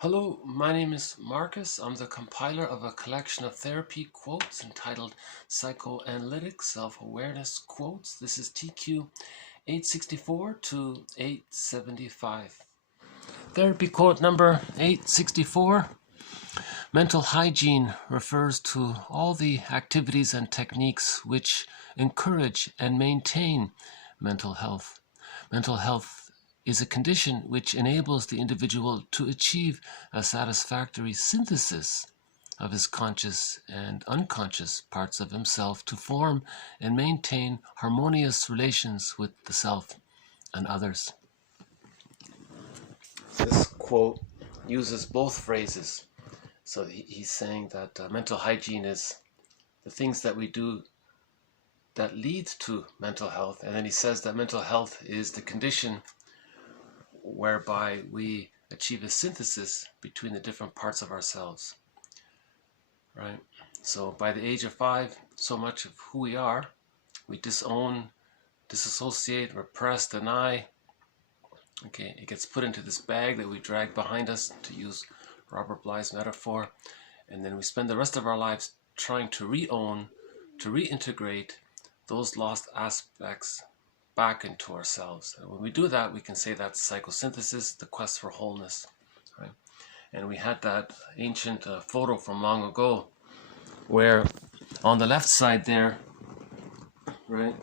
Hello, my name is Marcus. I'm the compiler of a collection of therapy quotes entitled Psychoanalytic Self Awareness Quotes. This is TQ 864 to 875. Therapy quote number 864. Mental hygiene refers to all the activities and techniques which encourage and maintain mental health. Mental health is a condition which enables the individual to achieve a satisfactory synthesis of his conscious and unconscious parts of himself to form and maintain harmonious relations with the self and others. This quote uses both phrases. So he's saying that mental hygiene is the things that we do that lead to mental health. And then he says that mental health is the condition whereby we achieve a synthesis between the different parts of ourselves. Right? So by the age of 5, so much of who we are, we disown, disassociate, repress, deny. Okay, it gets put into this bag that we drag behind us, to use Robert Bly's metaphor, and then we spend the rest of our lives trying to re-own, to reintegrate those lost aspects back into ourselves. And when we do that, we can say that's psychosynthesis, the quest for wholeness. Right? And we had that ancient photo from long ago, where on the left side there, right?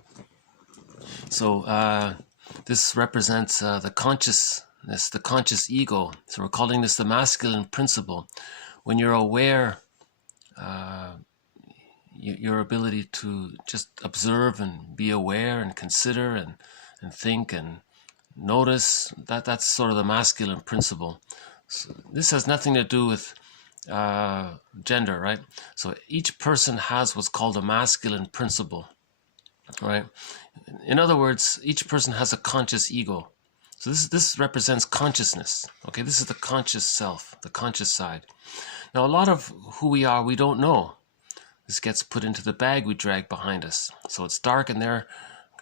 So this represents the consciousness, the conscious ego. So we're calling this the masculine principle. When you're aware, your ability to just observe and be aware and consider and think and notice, that's sort of the masculine principle. So this has nothing to do with gender, right? So each person has what's called a masculine principle, right? In other words, each person has a conscious ego. So this represents consciousness. Okay, this is the conscious self, the conscious side. Now, a lot of who we are, we don't know. This gets put into the bag we drag behind us. So it's dark in there.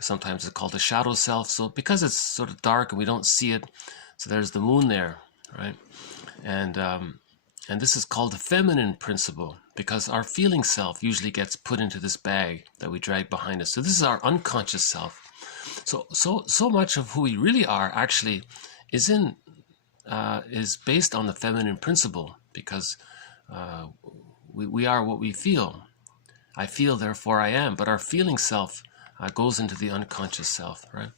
Sometimes it's called the shadow self. So because it's sort of dark and we don't see it, so there's the moon there, right? And this is called the feminine principle, because our feeling self usually gets put into this bag that we drag behind us. So this is our unconscious self. So much of who we really are actually is based on the feminine principle, because we are what we feel. I feel, therefore I am. But our feeling self goes into the unconscious self, right?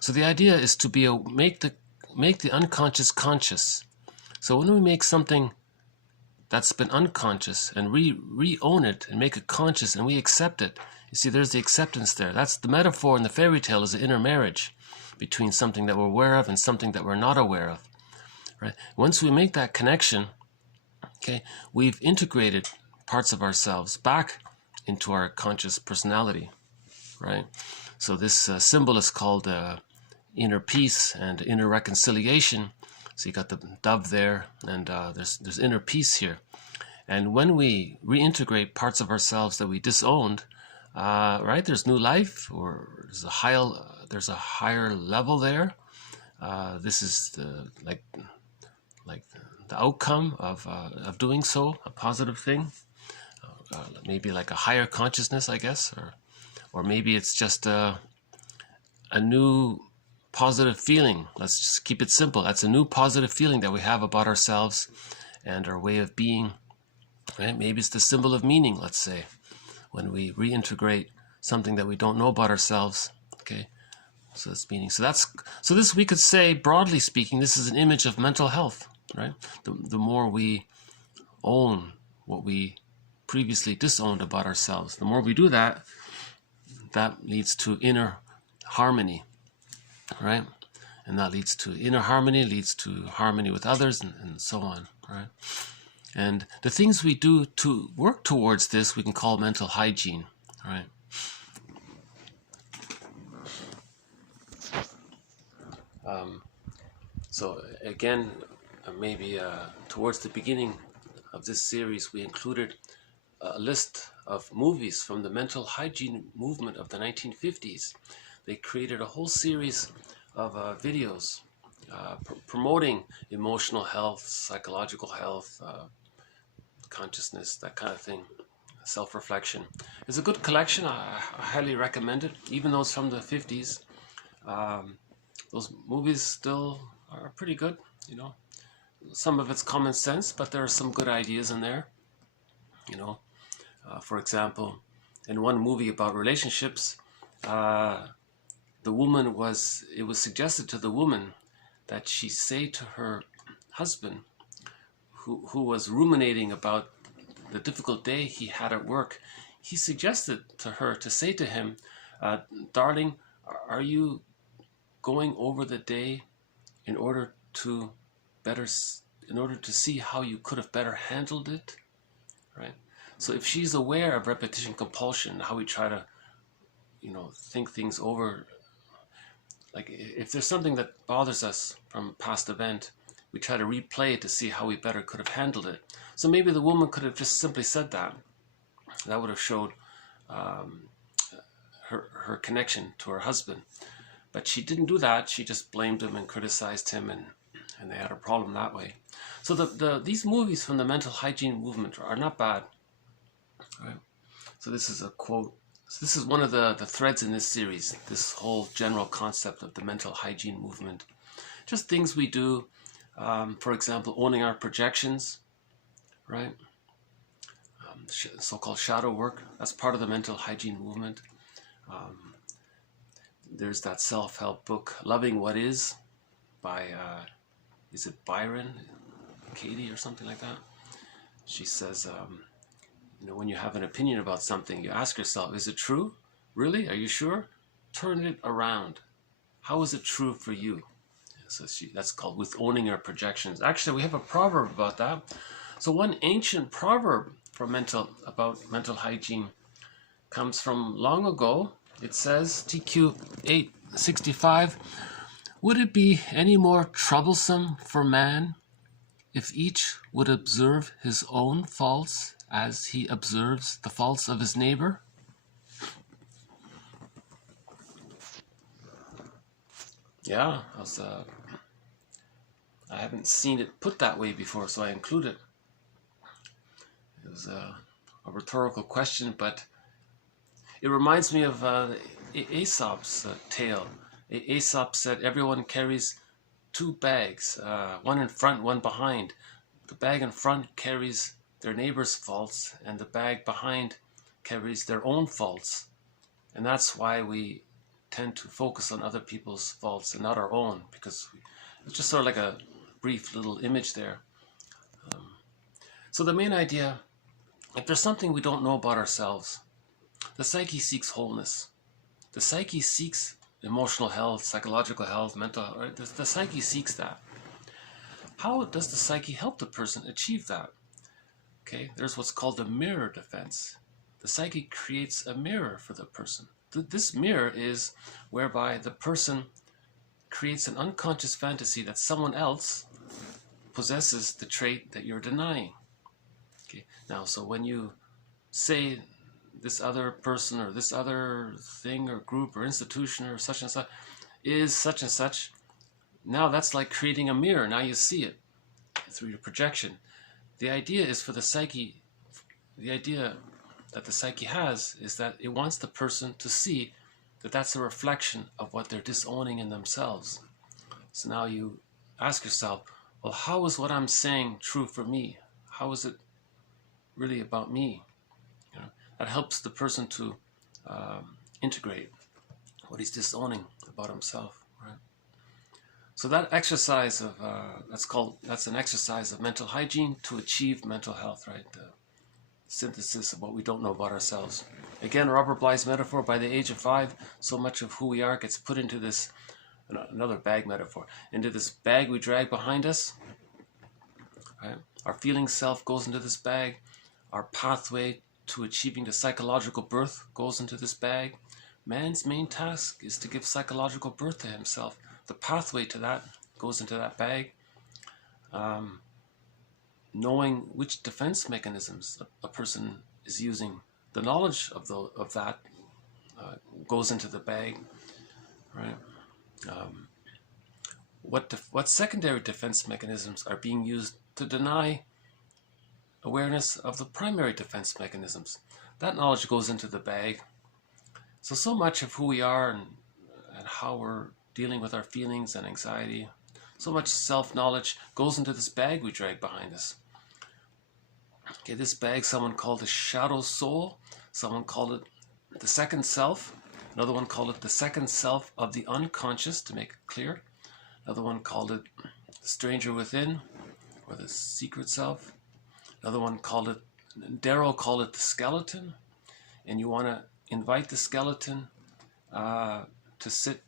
So the idea is to make the unconscious conscious. So when we make something that's been unconscious and re-own it and make it conscious and we accept it, you see, there's the acceptance there. That's the metaphor in the fairy tale, is the inner marriage between something that we're aware of and something that we're not aware of, right? Once we make that connection, okay, we've integrated parts of ourselves back into our conscious personality, right? So this symbol is called inner peace and inner reconciliation. So you got the dove there, and there's inner peace here. And when we reintegrate parts of ourselves that we disowned, right, there's new life, or there's a higher level there. This is like the outcome of doing so, a positive thing. Maybe like a higher consciousness, I guess, or maybe it's just a new positive feeling. Let's just keep it simple. That's a new positive feeling that we have about ourselves and our way of being. Right? Maybe it's the symbol of meaning, let's say, when we reintegrate something that we don't know about ourselves. Okay, so that's meaning. So this, we could say, broadly speaking, this is an image of mental health. Right? The more we own what we previously disowned about ourselves, the more we do that, that leads to inner harmony, right? And that leads to inner harmony, leads to harmony with others, and so on, right? And the things we do to work towards this, we can call mental hygiene, right? So again, maybe towards the beginning of this series, we included a list of movies from the mental hygiene movement of the 1950s. They created a whole series of videos promoting emotional health, psychological health, consciousness, that kind of thing, self-reflection. It's a good collection. I highly recommend it, even though it's from the 50s. Those movies still are pretty good, you know. Some of it's common sense, but there are some good ideas in there, you know. For example, in one movie about relationships, it was suggested to the woman that she say to her husband, who was ruminating about the difficult day he had at work, he suggested to her to say to him, darling, are you going over the day in order to see how you could have better handled it, right? So if she's aware of repetition compulsion, how we try to, you know, think things over, like if there's something that bothers us from a past event, we try to replay it to see how we better could have handled it. So maybe the woman could have just simply said that. That would have showed her connection to her husband. But she didn't do that. She just blamed him and criticized him, and they had a problem that way. So these movies from the mental hygiene movement are not bad. Right? So this is a quote. So this is one of the threads in this series, this whole general concept of the mental hygiene movement. Just things we do, for example, owning our projections, right? So-called shadow work, that's part of the mental hygiene movement. There's that self-help book, Loving What Is, by, is it Byron Katie or something like that? She says, you know, when you have an opinion about something, you ask yourself, is it true? Really? Are you sure? Turn it around. How is it true for you? So that's called With Owning Your Projections. Actually, we have a proverb about that. So one ancient proverb about mental hygiene comes from long ago. It says, TQ 865, would it be any more troublesome for man if each would observe his own faults as he observes the faults of his neighbor? Yeah, I haven't seen it put that way before, so I include it. It was a rhetorical question, but it reminds me of Aesop's tale. Aesop said everyone carries two bags, one in front, one behind. The bag in front carries their neighbor's faults, and the bag behind carries their own faults. And that's why we tend to focus on other people's faults and not our own, because it's just sort of like a brief little image there. So the main idea, if there's something we don't know about ourselves, the psyche seeks wholeness. The psyche seeks emotional health, psychological health, mental health. Right? The psyche seeks that. How does the psyche help the person achieve that? Okay, there's what's called the mirror defense. The psyche creates a mirror for the person. This mirror is whereby the person creates an unconscious fantasy that someone else possesses the trait that you're denying. Okay, now, so when you say this other person or this other thing or group or institution or such and such is such and such, now that's like creating a mirror. Now you see it through your projection. The idea is for the psyche, the idea that the psyche has is that it wants the person to see that that's a reflection of what they're disowning in themselves. So now you ask yourself, well, how is what I'm saying true for me? How is it really about me? You know, that helps the person to integrate what he's disowning about himself, right? So that exercise of that's an exercise of mental hygiene to achieve mental health, right? The synthesis of what we don't know about ourselves. Again, Robert Bly's metaphor: by the age of 5, so much of who we are gets put into this, another bag metaphor, into this bag we drag behind us. Right? Our feeling self goes into this bag. Our pathway to achieving the psychological birth goes into this bag. Man's main task is to give psychological birth to himself. The pathway to that goes into that bag. Knowing which defense mechanisms a person is using, the knowledge of that goes into the bag, right? what secondary defense mechanisms are being used to deny awareness of the primary defense mechanisms. That knowledge goes into the bag. So much of who we are and how we're dealing with our feelings and anxiety, so much self-knowledge goes into this bag we drag behind us. Okay, this bag, someone called the shadow soul, someone called it the second self, another one called it the second self of the unconscious, to make it clear. Another one called it the stranger within, or the secret self. Another one called it, Darrow called it the skeleton, and you want to invite the skeleton to sit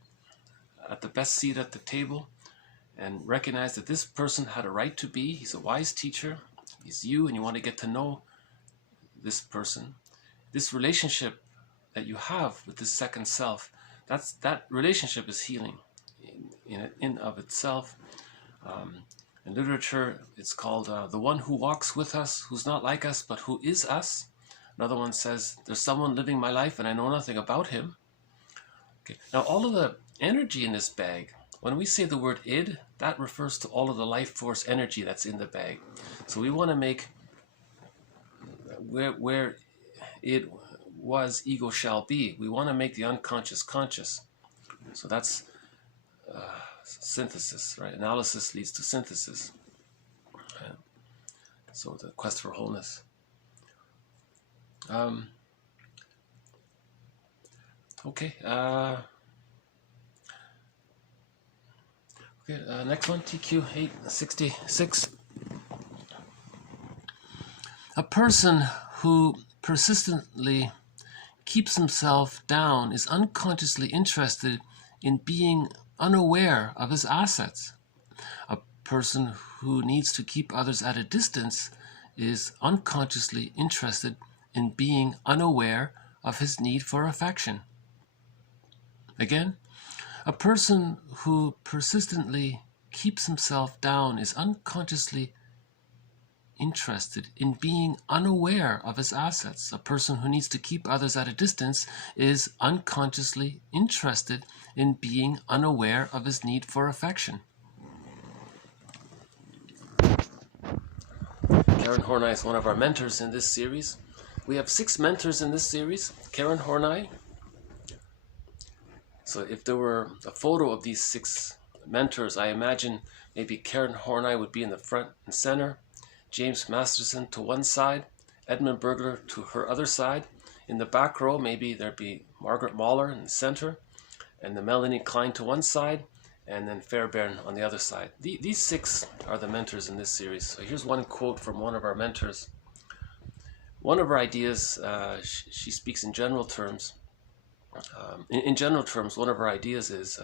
at the best seat at the table and recognize that this person had a right to be. He's a wise teacher. He's you, and you want to get to know this person. This relationship that you have with this second self, that relationship is healing in of itself. In literature, it's called the one who walks with us, who's not like us, but who is us. Another one says, there's someone living my life and I know nothing about him. Okay. Now, all of the energy in this bag, when we say the word id, that refers to all of the life force energy that's in the bag. So we want to make where it was, ego shall be. We want to make the unconscious conscious. So that's synthesis, right? Analysis leads to synthesis. So the quest for wholeness. Okay. Next one, TQ 866. A person who persistently keeps himself down is unconsciously interested in being unaware of his assets. A person who needs to keep others at a distance is unconsciously interested in being unaware of his need for affection. Again, a person who persistently keeps himself down is unconsciously interested in being unaware of his assets. A person who needs to keep others at a distance is unconsciously interested in being unaware of his need for affection. Karen Horney is one of our mentors in this series. We have 6 mentors in this series. Karen Horney. So if there were a photo of these 6 mentors, I imagine maybe Karen Horney would be in the front and center, James Masterson to one side, Edmund Burglar to her other side. In the back row, maybe there'd be Margaret Mahler in the center, and the Melanie Klein to one side, and then Fairbairn on the other side. These 6 are the mentors in this series. So here's one quote from one of our mentors. One of her ideas, she speaks in general terms. In general terms, one of her ideas is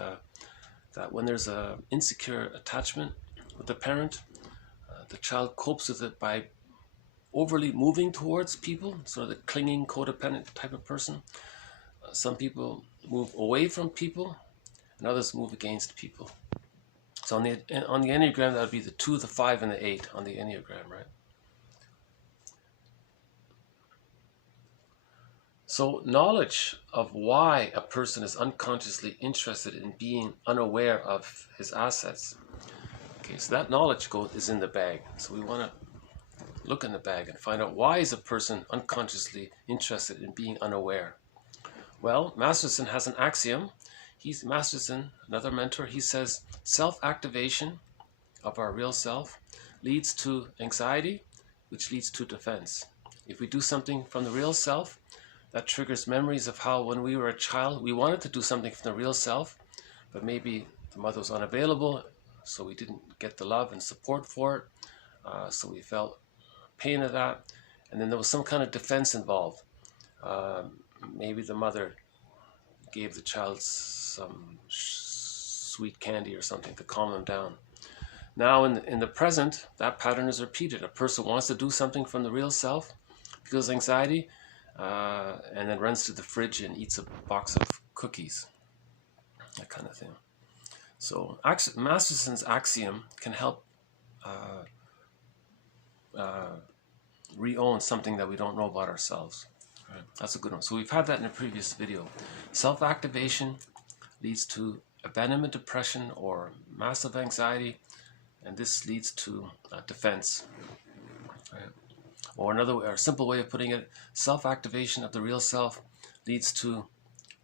that when there's an insecure attachment with the parent, the child copes with it by overly moving towards people, sort of the clinging, codependent type of person. Some people move away from people, and others move against people. So on the Enneagram, that would be the 2, the 5, and the 8 on the Enneagram, right? So knowledge of why a person is unconsciously interested in being unaware of his assets. Okay, so that knowledge is in the bag. So we want to look in the bag and find out, why is a person unconsciously interested in being unaware? Well, Masterson has an axiom. Masterson, another mentor, he says self-activation of our real self leads to anxiety, which leads to defense. If we do something from the real self, that triggers memories of how when we were a child, we wanted to do something from the real self, but maybe the mother was unavailable, so we didn't get the love and support for it, so we felt pain of that, and then there was some kind of defense involved. Maybe the mother gave the child some sweet candy or something to calm them down. Now in the present, that pattern is repeated. A person wants to do something from the real self, feels anxiety, and then runs to the fridge and eats a box of cookies, that kind of thing. So Masterson's axiom can help re-own something that we don't know about ourselves. Right. That's a good one. So we've had that in a previous video. Self-activation leads to abandonment depression or massive anxiety, and this leads to defense. Right? Or another way, or a simple way of putting it, self-activation of the real self leads to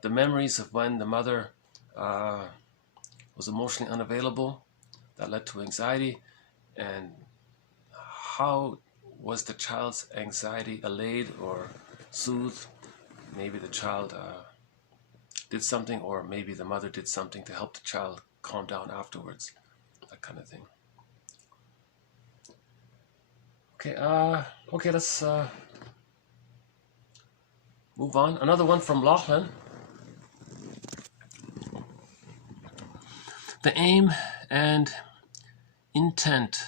the memories of when the mother was emotionally unavailable. That led to anxiety. And how was the child's anxiety allayed or soothed? Maybe the child did something, or maybe the mother did something to help the child calm down afterwards. That kind of thing. Okay, let's move on. Another one from Laughlin. The aim and intent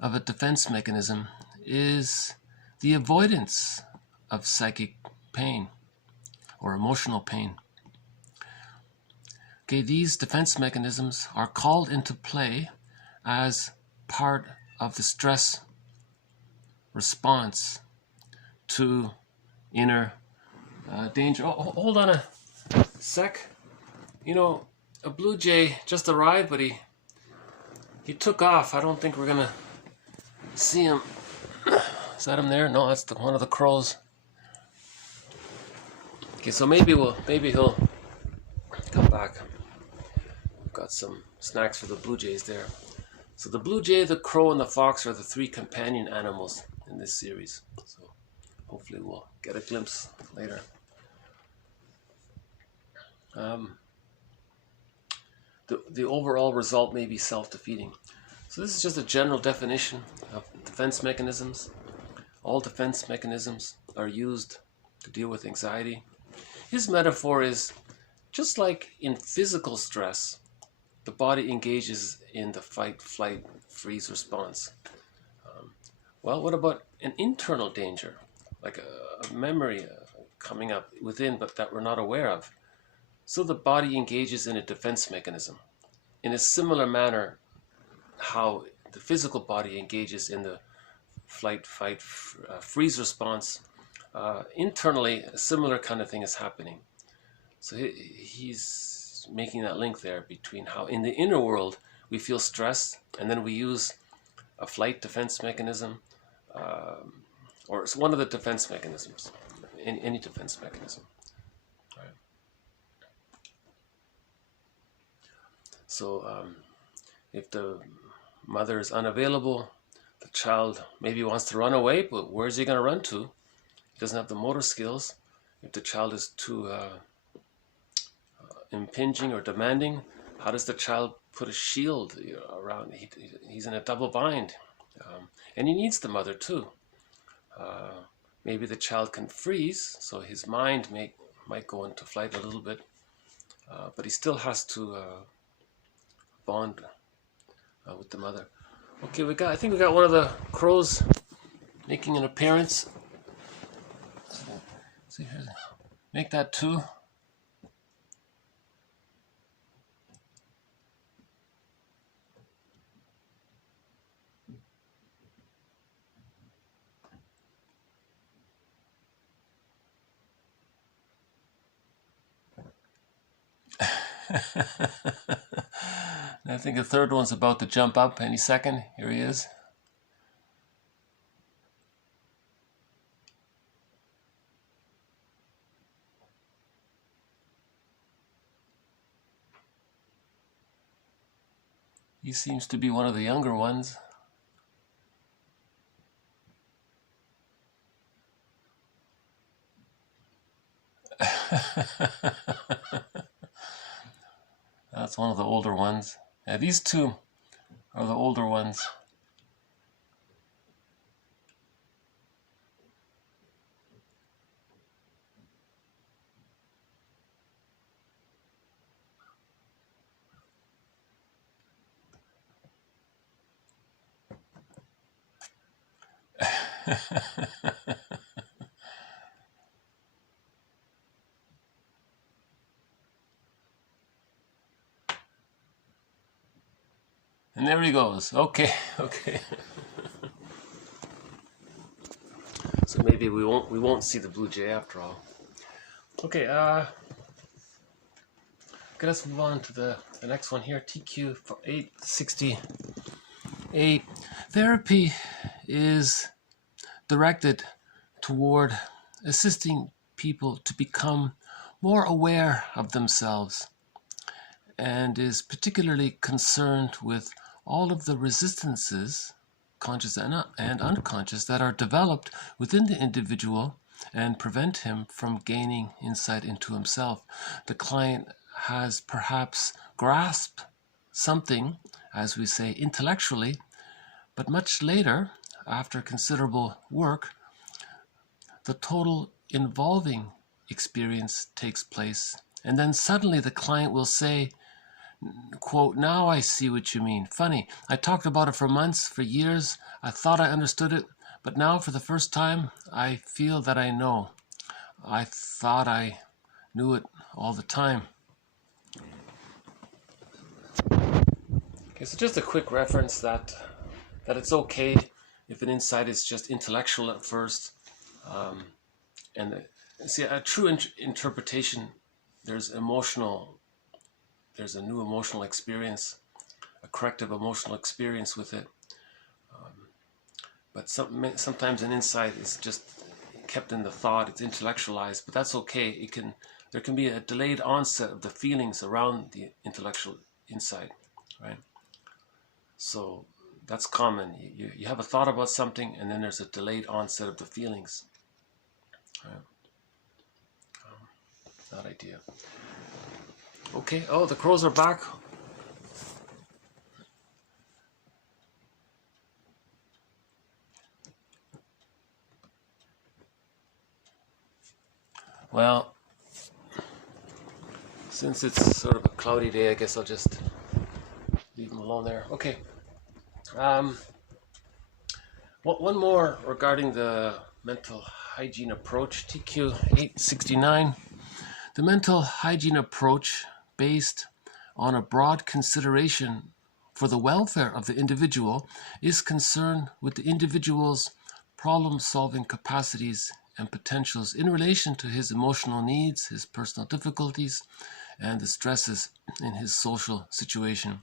of a defense mechanism is the avoidance of psychic pain or emotional pain. Okay, these defense mechanisms are called into play as part of the stress response to inner danger. Oh, hold on a sec. You know, a blue jay just arrived, but he took off. I don't think we're gonna see him. Is that him there? No, that's one of the crows. Okay, so maybe he'll come back. We've got some snacks for the blue jays there. So the blue jay, the crow, and the fox are the three companion animals in this series. So hopefully we'll get a glimpse later. The overall result may be self-defeating. So this is just a general definition of defense mechanisms. All defense mechanisms are used to deal with anxiety. His metaphor is just like in physical stress, the body engages in the fight, flight, freeze response. Well, what about an internal danger, like a memory coming up within but that we're not aware of? So the body engages in a defense mechanism. In a similar manner, how the physical body engages in the flight, fight, freeze response, internally a similar kind of thing is happening. So he's making that link there between how in the inner world we feel stressed, and then we use a flight defense mechanism, or it's one of the defense mechanisms, in any defense mechanism. Right. So if the mother is unavailable, the child maybe wants to run away, but where's he going to run to? He doesn't have the motor skills. If the child is too impinging or demanding, how does the child put a shield around? He's in a double bind, and he needs the mother too. Maybe the child can freeze, so his mind might go into flight a little bit, but he still has to bond with the mother. Okay, I think we got one of the crows making an appearance. See here, make that two. I think the third one's about to jump up any second. Here he is. He seems to be one of the younger ones. That's one of the older ones. Yeah, these two are the older ones. And there he goes. Okay. So maybe we won't see the blue jay after all. Okay. Okay, let's move on to the next one here, TQ 868. Therapy is directed toward assisting people to become more aware of themselves and is particularly concerned with all of the resistances, conscious and unconscious, that are developed within the individual and prevent him from gaining insight into himself. The client has perhaps grasped something, as we say, intellectually, but much later, after considerable work, the total involving experience takes place. And then suddenly the client will say, quote, "Now I see what you mean. Funny, I talked about it for months, for years. I thought I understood it, but now for the first time, I feel that I know. I thought I knew it all the time." Okay, so just a quick reference that it's okay if an insight is just intellectual at first. See, a true interpretation, there's a new emotional experience, a corrective emotional experience with it. But sometimes an insight is just kept in the thought, it's intellectualized, but that's okay. There can be a delayed onset of the feelings around the intellectual insight, right? So that's common. You have a thought about something, and then there's a delayed onset of the feelings. Right? That idea. Okay. Oh, the crows are back. Well, since it's sort of a cloudy day, I guess I'll just leave them alone there. Okay. One more regarding the mental hygiene approach, TQ 869. The mental hygiene approach, based on a broad consideration for the welfare of the individual, is concerned with the individual's problem-solving capacities and potentials in relation to his emotional needs, his personal difficulties, and the stresses in his social situation.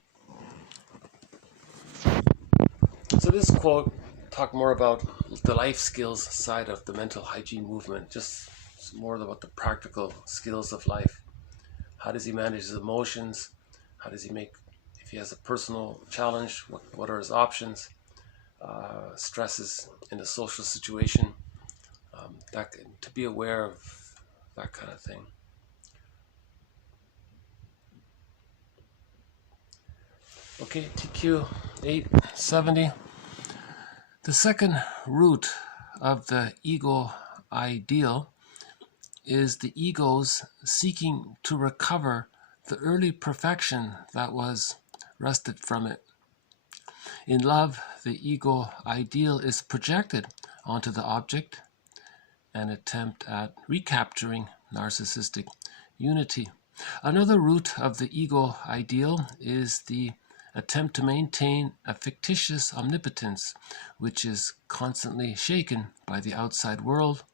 So this quote talked more about the life skills side of the mental hygiene movement, just more about the practical skills of life. How does he manage his emotions? How does he if he has a personal challenge, what are his options? Stresses in a social situation, to be aware of that kind of thing. Okay, TQ 870. The second root of the ego ideal is the ego's seeking to recover the early perfection that was wrested from it. In love, the ego ideal is projected onto the object, an attempt at recapturing narcissistic unity. Another root of the ego ideal is the attempt to maintain a fictitious omnipotence, which is constantly shaken by the outside world.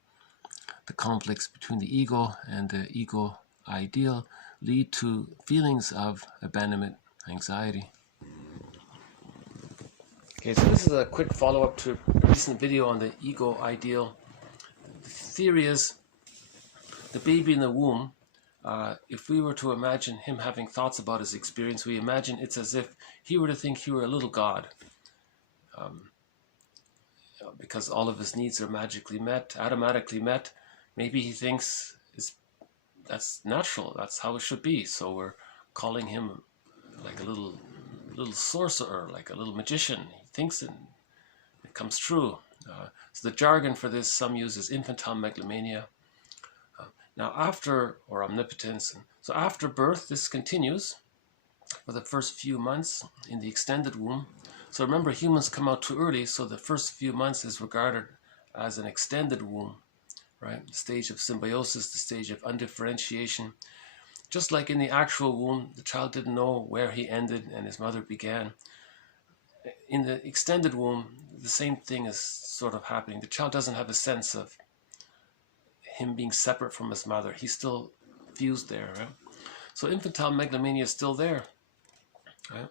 The conflicts between the ego and the ego ideal lead to feelings of abandonment, anxiety. Okay, so this is a quick follow-up to a recent video on the ego ideal. The theory is the baby in the womb, if we were to imagine him having thoughts about his experience, we imagine it's as if he were to think he were a little god. Because all of his needs are magically met, automatically met. Maybe he thinks that's natural, that's how it should be. So we're calling him like a little sorcerer, like a little magician. He thinks it comes true. So the jargon for this, some use is infantile megalomania. Now or omnipotence. So after birth, this continues for the first few months in the extended womb. So remember, humans come out too early, so the first few months is regarded as an extended womb, right? The stage of symbiosis, the stage of undifferentiation. Just like in the actual womb, the child didn't know where he ended and his mother began. In the extended womb, the same thing is sort of happening. The child doesn't have a sense of him being separate from his mother. He's still fused there, right? So infantile megalomania is still there. Right?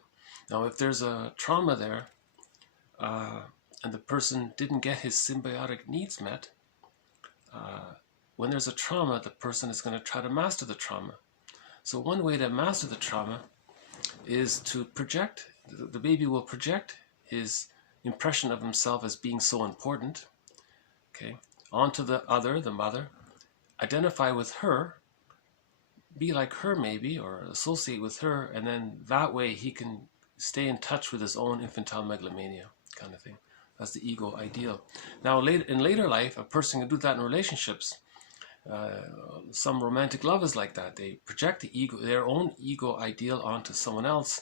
Now, if there's a trauma there, and the person didn't get his symbiotic needs met, when there's a trauma, the person is going to try to master the trauma. So one way to master the trauma is to project, the baby will project his impression of himself as being so important, okay, onto the other, the mother, identify with her, be like her maybe, or associate with her, and then that way he can stay in touch with his own infantile megalomania kind of thing. That's the ego ideal. Now, in later life, a person can do that in relationships. Some romantic love is like that. They project the ego, their own ego ideal onto someone else,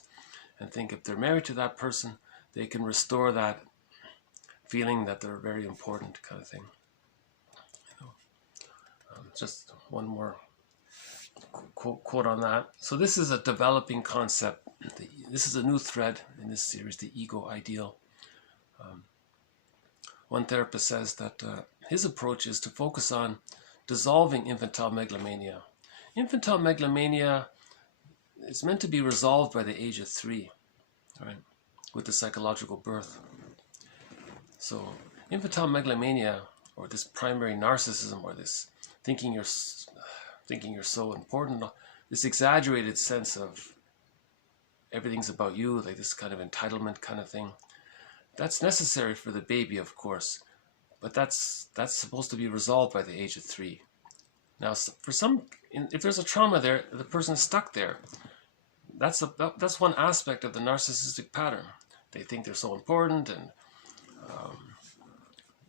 and think if they're married to that person, they can restore that feeling that they're very important, kind of thing. Just one more quote on that. So this is a developing concept. This is a new thread in this series, the ego ideal. One therapist says that his approach is to focus on dissolving infantile megalomania. Infantile megalomania is meant to be resolved by the age of 3, right, with the psychological birth. So infantile megalomania, or this primary narcissism, or this thinking you're so important, this exaggerated sense of everything's about you, like this kind of entitlement kind of thing, that's necessary for the baby, of course, but that's supposed to be resolved by the age of 3. Now, for some, if there's a trauma there, the person is stuck there. That's one aspect of the narcissistic pattern. They think they're so important, and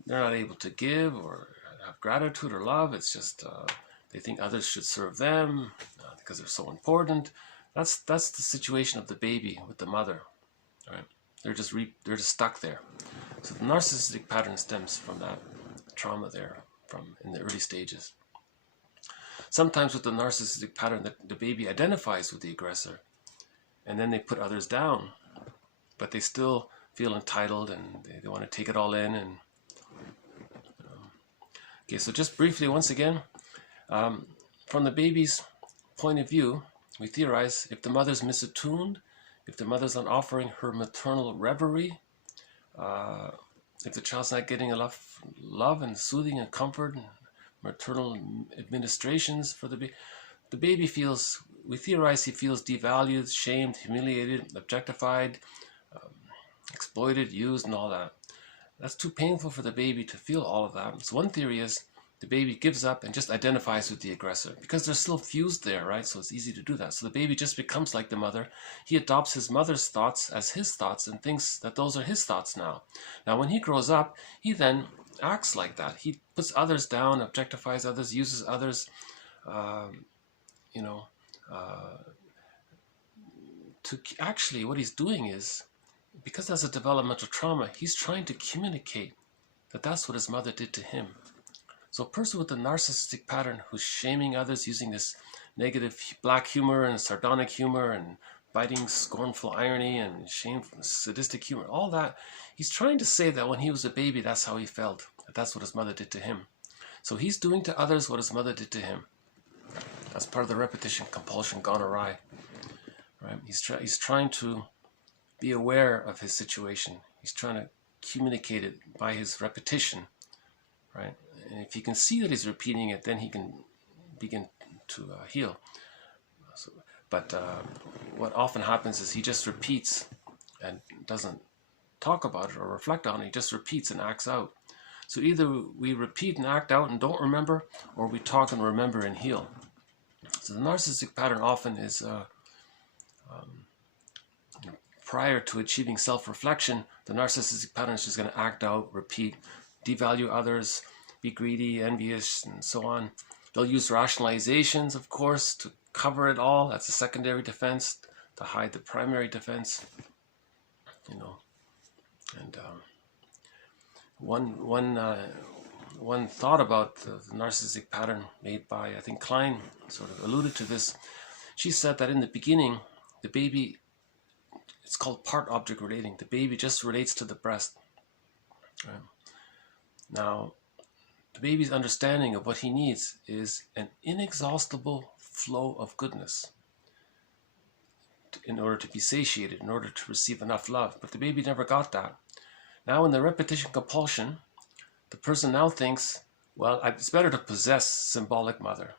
they're not able to give or have gratitude or love. It's just they think others should serve them because they're so important. That's the situation of the baby with the mother, right? They're just stuck there. So the narcissistic pattern stems from that trauma there, from in the early stages. Sometimes with the narcissistic pattern, the baby identifies with the aggressor, and then they put others down, but they still feel entitled and they want to take it all in. And okay, so just briefly, once again, from the baby's point of view, we theorize if the mother's misattuned, if the mother's not offering her maternal reverie, if the child's not getting enough love and soothing and comfort and maternal administrations for the baby feels, we theorize he feels devalued, shamed, humiliated, objectified, exploited, used, and all that. That's too painful for the baby to feel all of that. So one theory is the baby gives up and just identifies with the aggressor because they're still fused there, right? So it's easy to do that. So the baby just becomes like the mother. He adopts his mother's thoughts as his thoughts and thinks that those are his thoughts now. Now, when he grows up, he then acts like that. He puts others down, objectifies others, uses others, to actually what he's doing is, because that's a developmental trauma, he's trying to communicate that that's what his mother did to him. So a person with a narcissistic pattern who's shaming others using this negative black humor and sardonic humor and biting scornful irony and shameful sadistic humor, all that, he's trying to say that when he was a baby, that's how he felt, that that's what his mother did to him. So he's doing to others what his mother did to him. That's part of the repetition compulsion gone awry. Right? He's trying to be aware of his situation. He's trying to communicate it by his repetition, right? And if he can see that he's repeating it, then he can begin to heal. But what often happens is he just repeats and doesn't talk about it or reflect on it. He just repeats and acts out. So either we repeat and act out and don't remember, or we talk and remember and heal. So the narcissistic pattern often is prior to achieving self-reflection, the narcissistic pattern is just going to act out, repeat, devalue others, be greedy, envious, and so on. They'll use rationalizations, of course, to cover it all. That's a secondary defense, to hide the primary defense. And one thought about the narcissistic pattern made by, I think Klein sort of alluded to this. She said that in the beginning, the baby, it's called part object relating. The baby just relates to the breast. Right? Now, the baby's understanding of what he needs is an inexhaustible flow of goodness. in order to be satiated, in order to receive enough love. But the baby never got that. Now in the repetition compulsion, the person now thinks, well, it's better to possess symbolic mother.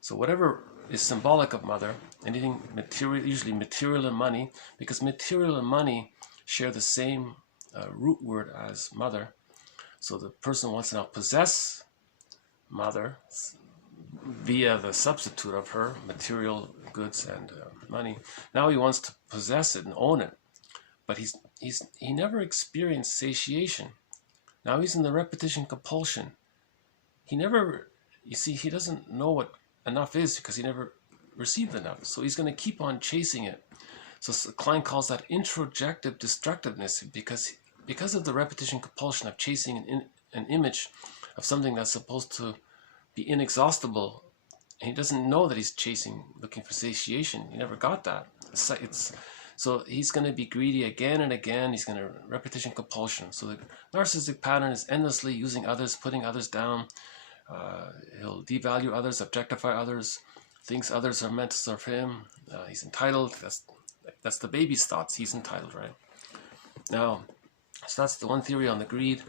So whatever is symbolic of mother, anything material, usually material and money, because material and money share the same root word as mother. So the person wants to now possess mother via the substitute of her, material goods and money. Now he wants to possess it and own it. But he never experienced satiation. Now he's in the repetition compulsion. He doesn't know what enough is because he never received enough. So he's going to keep on chasing it. So Klein calls that introjective destructiveness because of the repetition compulsion of chasing an image of something that's supposed to be inexhaustible. And he doesn't know that he's looking for satiation. He never got that. So he's going to be greedy again and again. He's going to repetition compulsion. So the narcissistic pattern is endlessly using others, putting others down. He'll devalue others, objectify others, thinks others are meant to serve him. He's entitled. That's the baby's thoughts. He's entitled, right? Now, so that's the one theory on the greed.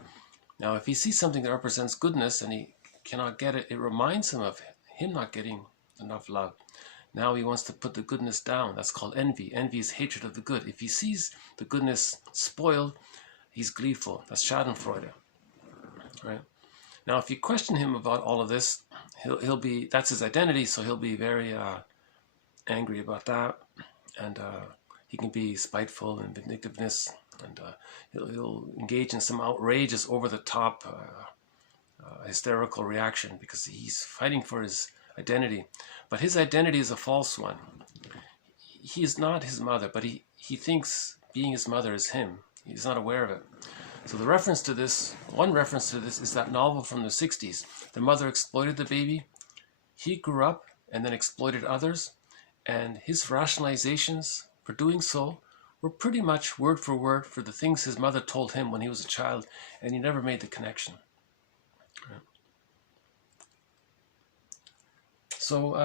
Now, if he sees something that represents goodness and he cannot get it, it reminds him of him not getting enough love. Now he wants to put the goodness down. That's called envy. Envy is hatred of the good. If he sees the goodness spoiled, he's gleeful. That's Schadenfreude, right? Now, if you question him about all of this, that's his identity, so he'll be very angry about that, and he can be spiteful and vindictiveness, and he'll engage in some outrageous, over-the-top, hysterical reaction because he's fighting for his identity. But his identity is a false one. He is not his mother, but he thinks being his mother is him. He's not aware of it. So one reference to this is that novel from the 60s. The mother exploited the baby. He grew up and then exploited others. And his rationalizations for doing so were pretty much word for the things his mother told him when he was a child. And he never made the connection. So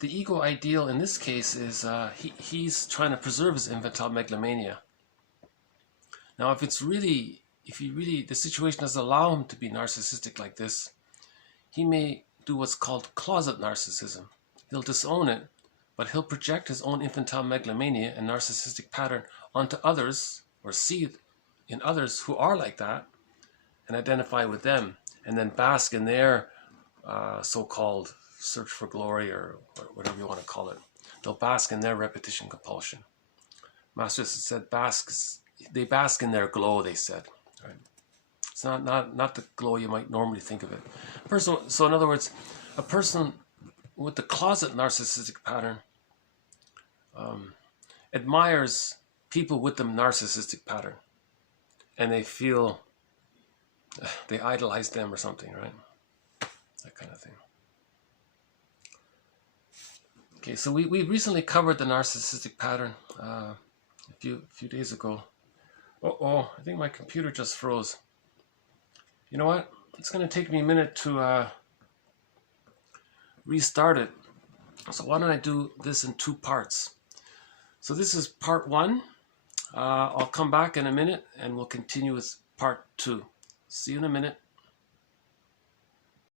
the ego ideal in this case is he's trying to preserve his infantile megalomania. Now, if the situation doesn't allow him to be narcissistic like this, he may do what's called closet narcissism. He'll disown it, but he'll project his own infantile megalomania and narcissistic pattern onto others, or see it in others who are like that, and identify with them, and then bask in their so-called search for glory, or whatever you want to call it. They'll bask in their repetition compulsion. Masters said they bask in their glow, they said. Right? It's not the glow you might normally think of it. So in other words, a person with the closet narcissistic pattern admires people with the narcissistic pattern, and they feel they idolize them or something, right? That kind of thing. Okay, so we recently covered the narcissistic pattern a few days ago. I think my computer just froze. You know what? It's going to take me a minute to restart it. So why don't I do this in 2 parts? So this is part 1. I'll come back in a minute and we'll continue with part 2. See you in a minute.